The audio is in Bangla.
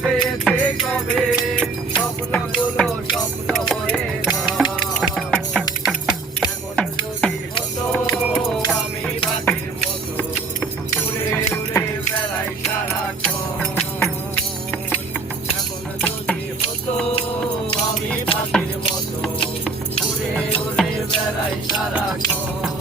পেয়েছে কবে স্বপ্নগুলো স্বপ্ন হয়ে এমন যদি হতো আমি পাখির মতো উড়ে উড়ে বেড়াই সারাক্ষণ এমন যদি হতো আমি পাখির মতো উড়ে উড়ে বেড়াই সারাক্ষণ